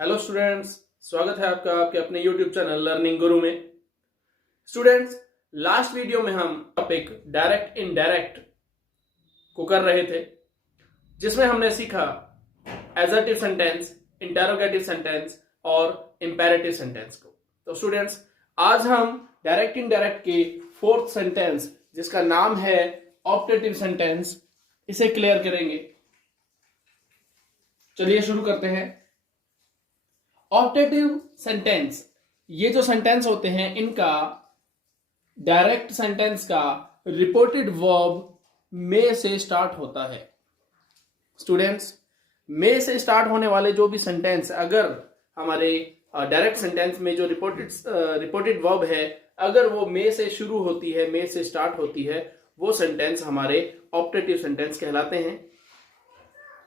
Hello students, स्वागत है आपका आपके अपने यूट्यूब चैनल लर्निंग गुरु में। स्टूडेंट्स, लास्ट वीडियो में हम टॉपिक डायरेक्ट इनडायरेक्ट को कर रहे थे, जिसमें हमने सीखा एजर्टिव सेंटेंस, इंटेरोगेटिव सेंटेंस और इंपेरेटिव सेंटेंस को। तो स्टूडेंट्स, आज हम डायरेक्ट इनडायरेक्ट के फोर्थ सेंटेंस, जिसका नाम है ऑप्टेटिव सेंटेंस, इसे क्लियर करेंगे। चलिए शुरू करते हैं। ऑप्टेटिव सेंटेंस, ये जो सेंटेंस होते हैं, इनका डायरेक्ट सेंटेंस का रिपोर्टेड वर्ब में से स्टार्ट होता है। स्टूडेंट्स, में से स्टार्ट होने वाले जो भी सेंटेंस, अगर हमारे डायरेक्ट सेंटेंस में जो रिपोर्टेड वर्ब है, अगर वो में से शुरू होती है, में से स्टार्ट होती है, वो सेंटेंस हमारे ऑप्टेटिव सेंटेंस कहलाते हैं।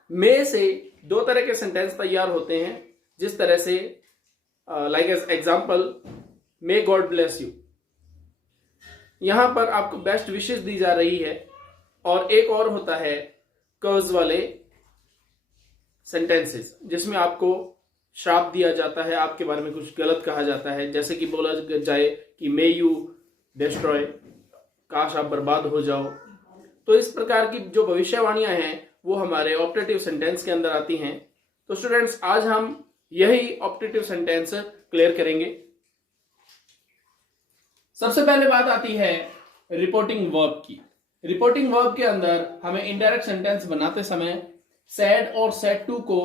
में से दो तरह के सेंटेंस तैयार होते हैं, जिस तरह से like as example, may God bless you, यहां पर आपको बेस्ट विशेस दी जा रही है। और एक और होता है कर्ज वाले सेंटेंसेस, जिसमें आपको श्राप दिया जाता है, आपके बारे में कुछ गलत कहा जाता है, जैसे कि बोला जाए कि मे यू डिस्ट्रॉय, काश आप बर्बाद हो जाओ। तो इस प्रकार की जो भविष्यवाणियां हैं वो हमारे ऑप्टेटिव सेंटेंस के अंदर आती हैं। तो स्टूडेंट्स, आज हम यही ऑप्टेटिव सेंटेंस क्लियर करेंगे। सबसे पहले बात आती है रिपोर्टिंग वर्ब की। रिपोर्टिंग वर्ब के अंदर हमें इनडायरेक्ट सेंटेंस बनाते समय सैड और सैड टू को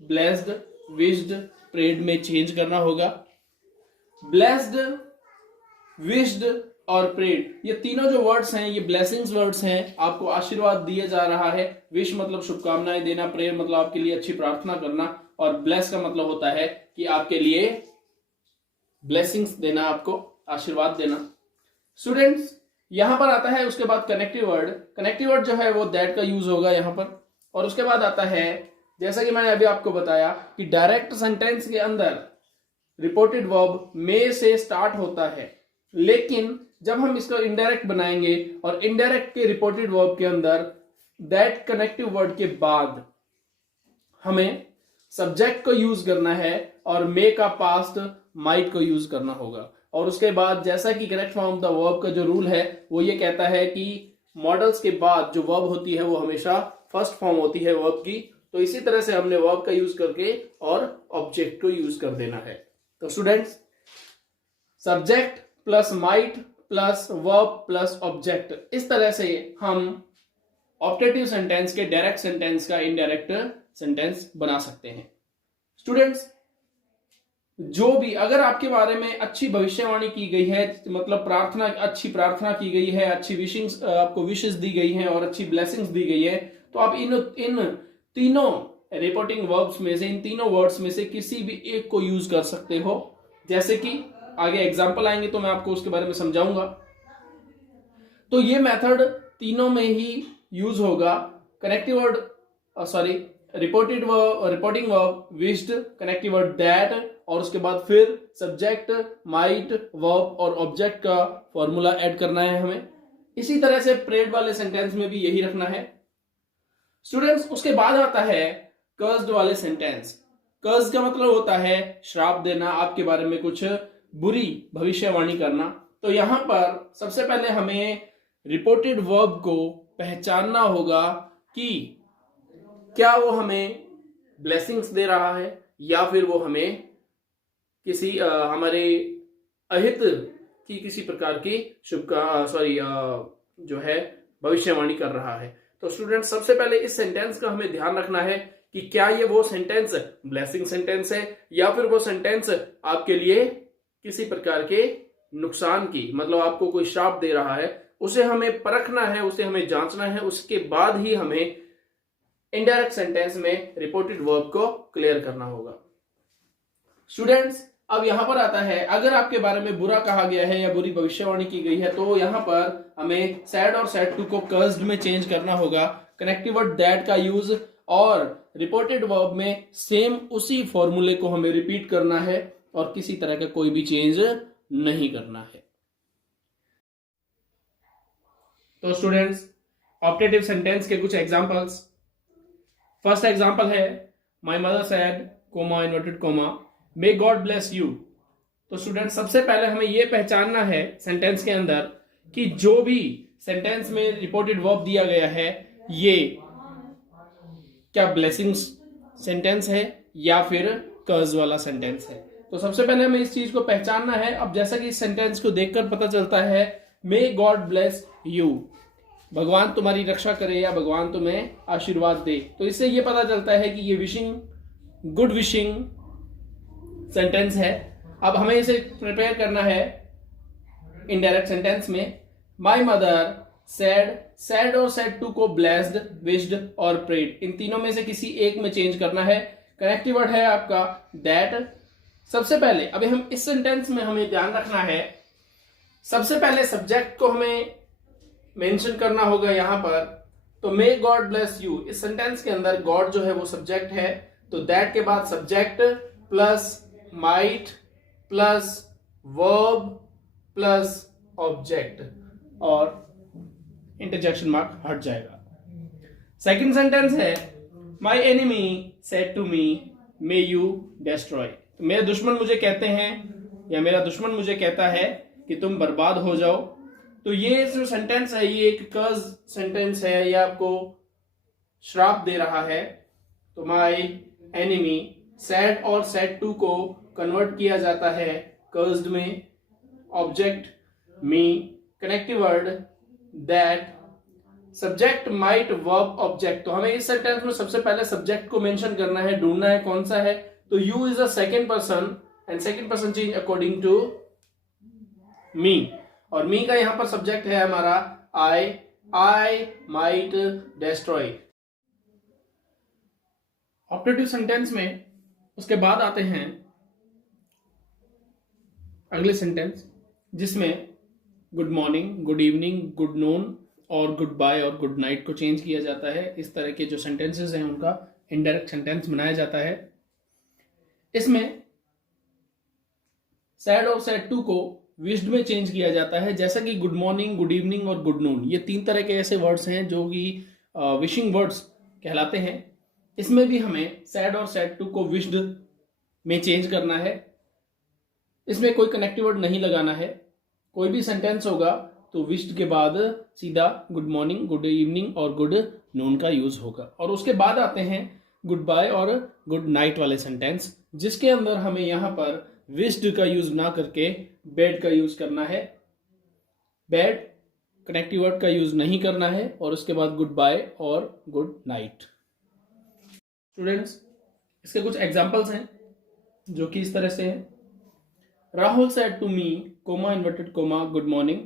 ब्लेस्ड, विश्ड, प्रेड में चेंज करना होगा। ब्लेस्ड, विश्ड और प्रेड, ये तीनों जो वर्ड्स हैं, ये ब्लेसिंग्स वर्ड्स हैं। आपको आशीर्वाद दिया जा रहा है। विश मतलब शुभकामनाएं देना, प्रेयर मतलब आपके लिए अच्छी प्रार्थना करना, और ब्लेस का मतलब होता है कि आपके लिए ब्लेसिंग्स देना, आपको आशीर्वाद देना। स्टूडेंट्स, यहां पर आता है उसके बाद कनेक्टिव वर्ड। कनेक्टिव वर्ड जो है वो दैट का यूज होगा यहां पर। और उसके बाद आता है, जैसा कि मैंने अभी आपको बताया, कि डायरेक्ट सेंटेंस के अंदर रिपोर्टेड वर्ब में से स्टार्ट होता है, लेकिन जब हम इसको इनडायरेक्ट बनाएंगे और इनडायरेक्ट के रिपोर्टेड वर्ब के अंदर दैट कनेक्टिव वर्ड के बाद हमें सब्जेक्ट को यूज करना है और मे का पास्ट माइट को यूज करना होगा। और उसके बाद, जैसा कि correct form of the verb का जो रूल है वो ये कहता है कि मॉडल्स के बाद जो वर्ब होती है वो हमेशा फर्स्ट फॉर्म होती है वर्ब की। तो इसी तरह से हमने वर्ब का यूज करके और ऑब्जेक्ट को यूज कर देना है। तो students, subject plus might plus verb plus object, इस तरह से हम ऑप्टेटिव सेंटेंस के डायरेक्ट सेंटेंस का इनडायरेक्ट सेंटेंस बना सकते हैं। स्टूडेंट्स, जो भी अगर आपके बारे में अच्छी भविष्यवाणी की गई है, मतलब प्रार्थना, अच्छी प्रार्थना की गई है, अच्छी विशिंग्स, आपको विशेस दी गई है और अच्छी ब्लेसिंग्स दी गई है, तो आप इन तीनों रिपोर्टिंग वर्ब्स में से, इन तीनों वर्ड्स में से किसी भी एक को यूज कर सकते हो। जैसे कि आगे एग्जाम्पल आएंगे तो मैं आपको उसके बारे में समझाऊंगा। तो ये मेथड तीनों में ही यूज होगा। Connective word, reporting verb wished, connective word that, और उसके बाद फिर सब्जेक्ट, माइट, वर्ब और ऑब्जेक्ट का फॉर्मूला ऐड करना है हमें। इसी तरह से प्रेड वाले सेंटेंस में भी यही रखना है। स्टूडेंट्स, उसके बाद आता है कर्स्ड वाले सेंटेंस। कर्ज का मतलब होता है श्राप देना, आपके बारे में कुछ बुरी भविष्यवाणी करना। तो यहां पर सबसे पहले हमें रिपोर्टेड वर्ब को पहचानना होगा कि क्या वो हमें ब्लेसिंग्स दे रहा है या फिर वो हमें किसी हमारे अहित की किसी प्रकार की जो है भविष्यवाणी कर रहा है। तो स्टूडेंट, सबसे पहले इस सेंटेंस का हमें ध्यान रखना है कि क्या ये वो सेंटेंस ब्लेसिंग सेंटेंस है या फिर वो सेंटेंस आपके लिए किसी प्रकार के नुकसान की, मतलब आपको कोई श्राप दे रहा है। उसे हमें परखना है, उसे हमें जांचना है। उसके बाद ही हमें इनडायरेक्ट सेंटेंस में रिपोर्टेड वर्ब को क्लियर करना होगा। स्टूडेंट्स, अब यहां पर आता है, अगर आपके बारे में बुरा कहा गया है या बुरी भविष्यवाणी की गई है, तो यहां पर हमें सैड और सैड टू को कर्स्ड में चेंज करना होगा। कनेक्टिव वर्ड दैट का यूज और रिपोर्टेड वर्ब में सेम उसी फॉर्मूले को हमें रिपीट करना है और किसी तरह का कोई भी चेंज नहीं करना है। तो स्टूडेंट्स, ऑप्टेटिव सेंटेंस के कुछ एग्जांपल्स। फर्स्ट एग्जांपल है, my mother said comma inverted coma may God bless you. तो स्टूडेंट सबसे पहले हमें यह पहचानना है सेंटेंस के अंदर कि जो भी सेंटेंस में रिपोर्टेड वर्ब दिया गया है ये क्या ब्लेसिंग्स सेंटेंस है या फिर कर्ज वाला सेंटेंस है। तो सबसे पहले हमें इस चीज को पहचानना है। अब जैसा कि इस सेंटेंस को देखकर पता चलता है मे गॉड ब्लेस यू, भगवान तुम्हारी रक्षा करे या भगवान तुम्हें आशीर्वाद दे, तो इससे यह पता चलता है कि ये विशिंग गुड विशिंग सेंटेंस है। अब हमें इसे प्रिपेयर करना है इनडायरेक्ट सेंटेंस में। माई मदर सैड, सैड और सैड टू को ब्लेस्ड, विश्ड और प्रेड, इन तीनों में से किसी एक में चेंज करना है। कनेक्टिव वर्ड है आपका दैट। सबसे पहले अभी हम इस सेंटेंस में हमें ध्यान रखना है, सबसे पहले सब्जेक्ट को हमें मेंशन करना होगा यहां पर। तो मे गॉड ब्लेस यू, इस सेंटेंस के अंदर गॉड जो है वो सब्जेक्ट है, तो दैट के बाद subject plus might plus verb plus object और इंटरजेक्शन मार्क हट जाएगा। सेकंड सेंटेंस है my enemy said to me may you destroy, मेरे दुश्मन मुझे कहते हैं या मेरा दुश्मन मुझे कहता है कि तुम बर्बाद हो जाओ। तो ये जो सेंटेंस है ये एक कर्ज सेंटेंस है, ये आपको श्राप दे रहा है। तो माई एनिमी, सैड और सैड टू को कन्वर्ट किया जाता है कर्ज्ड में, object me, connective word that, subject might verb object. तो हमें इस सेंटेंस में सबसे पहले सब्जेक्ट को मेंशन करना है, ढूंढना है कौन सा है। तो you is a second person and second person change according to me, और मी का यहां पर सब्जेक्ट है हमारा I might destroy. Optative sentence में उसके बाद आते हैं अगले सेंटेंस जिसमें good morning, good evening, good noon और गुड बाय और गुड नाइट को चेंज किया जाता है। इस तरह के जो सेंटेंसेस हैं उनका इनडायरेक्ट सेंटेंस बनाया जाता है। इसमें सैड और सैड टू को विश्ड में चेंज किया जाता है, जैसा कि गुड मॉर्निंग, गुड इवनिंग और गुड नून, ये तीन तरह के ऐसे वर्ड्स हैं जो कि विशिंग वर्ड्स कहलाते हैं। इसमें भी हमें सैड और सैड टू को विश्ड में चेंज करना है। इसमें कोई कनेक्टिव वर्ड नहीं लगाना है। कोई भी सेंटेंस होगा तो विश्ड के बाद सीधा गुड मॉर्निंग, गुड इवनिंग और गुड नून का यूज होगा। और उसके बाद आते हैं गुड बाय और गुड नाइट वाले सेंटेंस, जिसके अंदर हमें यहां पर विश्ड का यूज ना करके बेड का यूज करना है। बेड कनेक्टिव वर्ड का यूज नहीं करना है। और उसके बाद गुड बाय और गुड नाइट। स्टूडेंट्स, इसके कुछ एग्जांपल्स हैं जो कि इस तरह से हैं। Rahul said to me comma inverted comma good morning,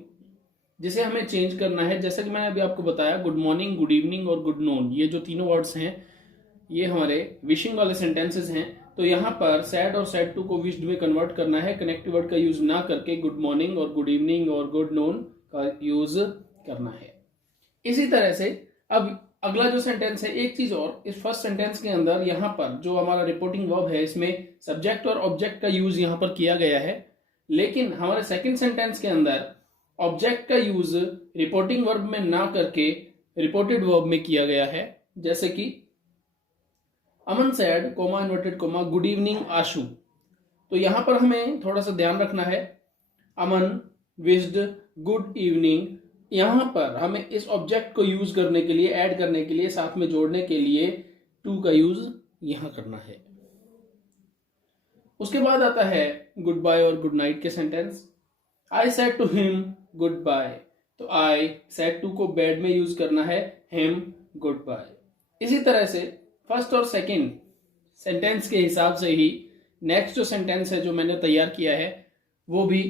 जिसे हमें चेंज करना है, जैसा कि मैंने अभी आपको बताया गुड मॉर्निंग, गुड इवनिंग और गुड नून, ये जो तीनों वर्ड्स हैं ये हमारे विशिंग वाले सेंटेंसेस हैं। तो यहाँ पर सैड और सैड टू को विश्ड में कन्वर्ट करना है, कनेक्टिव वर्ड का यूज ना करके गुड मॉर्निंग और गुड इवनिंग और गुड नून का यूज करना है। इसी तरह से अब अगला जो सेंटेंस है, एक चीज और, इस फर्स्ट सेंटेंस के अंदर यहाँ पर जो हमारा रिपोर्टिंग वर्ब है इसमें सब्जेक्ट और ऑब्जेक्ट का यूज यहाँ पर किया गया है, लेकिन हमारे सेकेंड सेंटेंस के अंदर ऑब्जेक्ट का यूज रिपोर्टिंग वर्ब में ना करके रिपोर्टेड वर्ब में किया गया है। जैसे कि Aman said comma inverted comma good evening Ashu, तो यहां पर हमें थोड़ा सा ध्यान रखना है। अमन विश्ड गुड इवनिंग, यहां पर हमें इस ऑब्जेक्ट को यूज करने के लिए, ऐड करने के लिए, साथ में जोड़ने के लिए टू का यूज यहां करना है। उसके बाद आता है गुड बाय और गुड नाइट के sentence. I said to him good bye, तो आई सेड टू को बेड में यूज करना है, हिम गुड बाय। इसी तरह से फर्स्ट और सेकंड सेंटेंस के हिसाब से ही नेक्स्ट जो सेंटेंस है जो मैंने तैयार किया है वो भी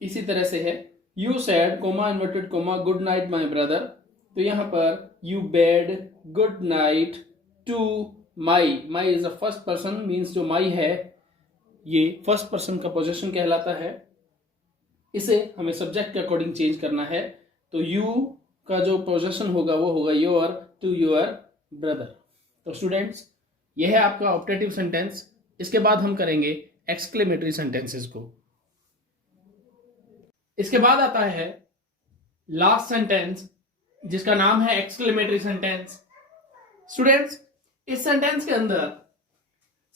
इसी तरह से है। You said comma inverted comma good night my brother, तो यहां पर you bade good night to my, my is a first person, means जो माई है ये फर्स्ट पर्सन का पोजेशन कहलाता है। इसे हमें सब्जेक्ट के अकॉर्डिंग चेंज करना है। तो यू का जो पोजेशन होगा वो होगा योर टू योर ब्रदर। तो स्टूडेंट्स, यह है आपका ऑप्टेटिव सेंटेंस। इसके बाद हम करेंगे एक्सक्लेमेटरी सेंटेंसेस को। इसके बाद आता है लास्ट सेंटेंस जिसका नाम है एक्सक्लेमेटरी सेंटेंस। स्टूडेंट्स, इस सेंटेंस के अंदर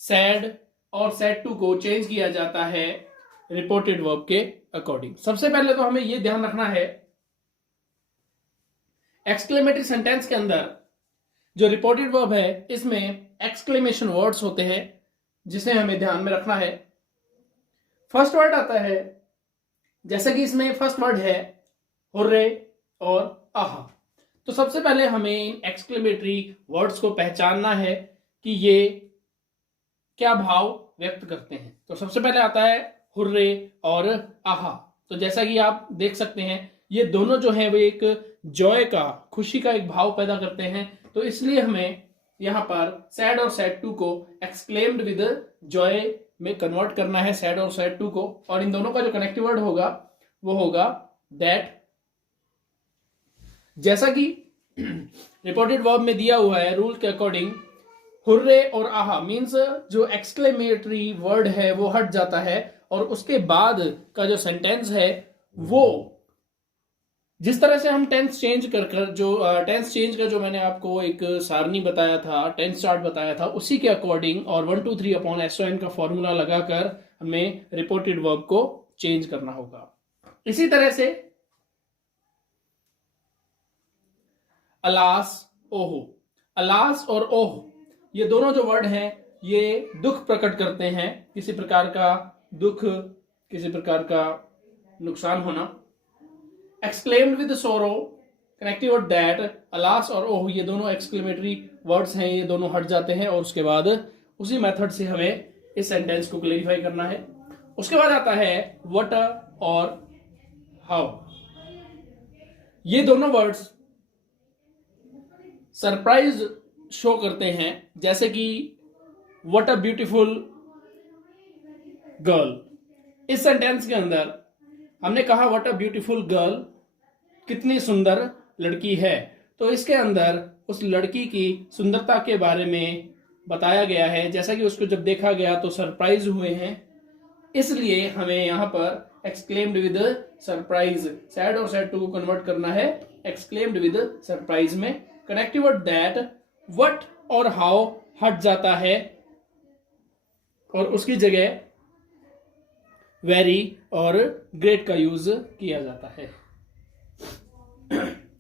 सैड और सैड टू को चेंज किया जाता है रिपोर्टेड वर्ब के अकॉर्डिंग। सबसे पहले तो हमें यह ध्यान रखना है, एक्सक्लेमेटरी सेंटेंस के अंदर जो रिपोर्टेड वर्ब है इसमें एक्सक्लेमेशन वर्ड्स होते हैं जिसे हमें ध्यान में रखना है। फर्स्ट वर्ड आता है, जैसे कि इसमें फर्स्ट वर्ड है हुर्रे और आहा। तो सबसे पहले हमें इन एक्सक्लेमेटरी वर्ड्स को पहचानना है कि ये क्या भाव व्यक्त करते हैं। तो सबसे पहले आता है हुर्रे और आहा। तो जैसा कि आप देख सकते हैं ये दोनों जो है वो एक जॉय का, खुशी का एक भाव पैदा करते हैं। तो इसलिए हमें यहां पर सैड और सैड टू को एक्सक्लेम्ड विद जॉय में कन्वर्ट करना है, सैड और सैड टू को। और इन दोनों का जो कनेक्टिव वर्ड होगा वो होगा दैट। जैसा कि रिपोर्टेड वर्ब में दिया हुआ है रूल के अकॉर्डिंग, हुर्रे और आहा मीन्स जो एक्सक्लेमेटरी वर्ड है वो हट जाता है और उसके बाद का जो सेंटेंस है वो जिस तरह से हम टेंस चेंज कर जो टेंस चेंज का जो मैंने आपको एक सारणी बताया था, टेंस चार्ट बताया था, उसी के अकॉर्डिंग और 1 2 3 अपॉन SON का फॉर्मूला लगाकर हमें रिपोर्टेड वर्ब को चेंज करना होगा। इसी तरह से अलास, ओहो। अलास और ओह ये दोनों जो वर्ड हैं ये दुख प्रकट करते हैं, किसी प्रकार का दुख, किसी प्रकार का नुकसान होना। एक्सक्लेम्ड विद सोरो, कनेक्टिव वर्ड दैट, अलास और ओह ये दोनों एक्सक्लेमेटरी वर्ड्स हैं, ये दोनों हट जाते हैं और उसके बाद उसी मेथड से हमें इस सेंटेंस को क्लेरिफाई करना है। उसके बाद आता है व्हाट और हाउ। ये दोनों वर्ड्स सरप्राइज शो करते हैं, जैसे कि व्हाट अ ब्यूटीफुल गर्ल। इस सेंटेंस के अंदर हमने कहा व्हाट अ ब्यूटीफुल गर्ल, कितनी सुंदर लड़की है। तो इसके अंदर उस लड़की की सुंदरता के बारे में बताया गया है, जैसा कि उसको जब देखा गया तो सरप्राइज हुए हैं, इसलिए हमें यहां पर एक्सक्लेम्ड विद सरप्राइज, सैड और सैड टू को कन्वर्ट करना है एक्सक्लेम्ड विद सरप्राइज में। कनेक्टिव वर्ड दैट, व्हाट और हाउ हट जाता है और उसकी जगह वेरी और ग्रेट का यूज किया जाता है।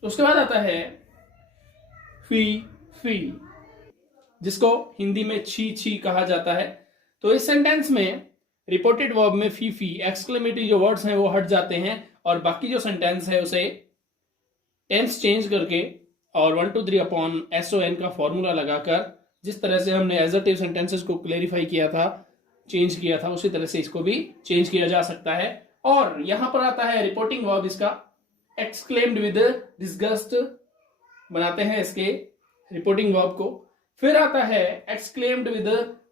उसके बाद आता है फी, फी जिसको हिंदी में छी छी कहा जाता है। तो इस सेंटेंस में रिपोर्टेड वर्ब में फी फी एक्सक्लेमेटरी जो वर्ड्स हैं वो हट जाते हैं और बाकी जो सेंटेंस है उसे टेंस चेंज करके और 1 2 3 अपॉन SON का फॉर्मूला लगाकर जिस तरह से हमने एजर्टिव सेंटेंसेस को क्लेरिफाई किया था, चेंज किया था, उसी तरह से इसको भी चेंज किया जा सकता है। और यहां पर आता है रिपोर्टिंग वर्ब, इसका एक्सक्लेम्ड विद डिस्गस्ट बनाते हैं इसके रिपोर्टिंग वर्ब को। फिर आता है एक्सक्लेम्ड विद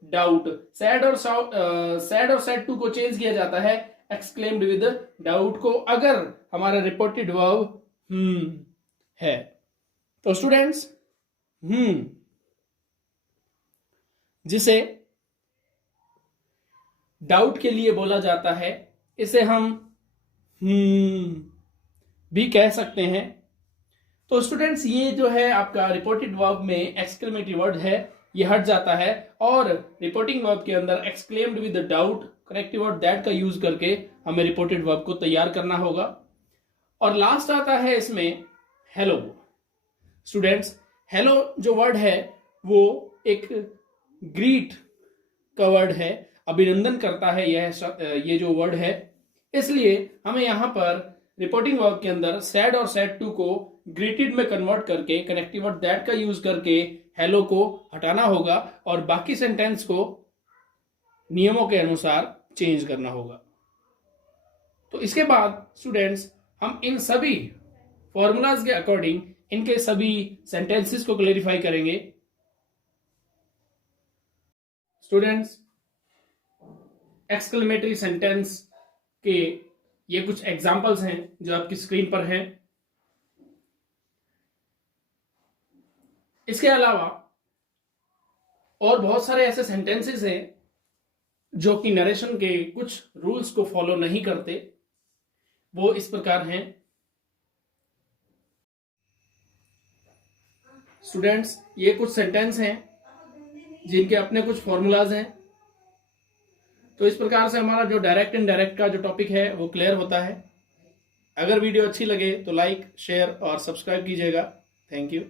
डाउट। सैड और सैड टू को चेंज किया जाता है एक्सक्लेम्ड विद डाउट को अगर हमारा रिपोर्टेड वर्ब है। तो स्टूडेंट्स जिसे डाउट के लिए बोला जाता है इसे हम भी कह सकते हैं। तो स्टूडेंट्स ये जो है आपका रिपोर्टेड वर्ब में एक्सक्लेमेटरी वर्ड है ये हट जाता है और रिपोर्टिंग वर्ब के अंदर exclaimed with doubt, connective word that का यूज करके हमें रिपोर्टेड वर्ब को तैयार करना होगा। और लास्ट आता है इसमें हेलो। स्टूडेंट्स हेलो जो वर्ड है वो एक ग्रीट का वर्ड है, अभिनंदन करता है ये जो वर्ड है, इसलिए हमें यहां पर रिपोर्टिंग वर्ब के अंदर सैड और सैड टू को ग्रीटेड में कन्वर्ट करके कनेक्टिव वर्ड दैट का यूज करके हेलो को हटाना होगा और बाकी सेंटेंस को नियमों के अनुसार चेंज करना होगा। तो इसके बाद स्टूडेंट्स हम इन सभी फॉर्मूलाज के अकॉर्डिंग इनके सभी सेंटेंसेस को क्लेरिफाई करेंगे। स्टूडेंट्स एक्सक्लेमेटरी सेंटेंस के ये कुछ एग्जांपल्स हैं जो आपकी स्क्रीन पर हैं। इसके अलावा और बहुत सारे ऐसे सेंटेंसेस हैं जो कि नरेशन के कुछ रूल्स को फॉलो नहीं करते। वो इस प्रकार हैं। स्टूडेंट्स ये कुछ सेंटेंस हैं जिनके अपने कुछ फॉर्मूलाज हैं। तो इस प्रकार से हमारा जो डायरेक्ट इनडायरेक्ट का जो टॉपिक है वो क्लियर होता है। अगर वीडियो अच्छी लगे तो लाइक, शेयर और सब्सक्राइब कीजिएगा। Thank you.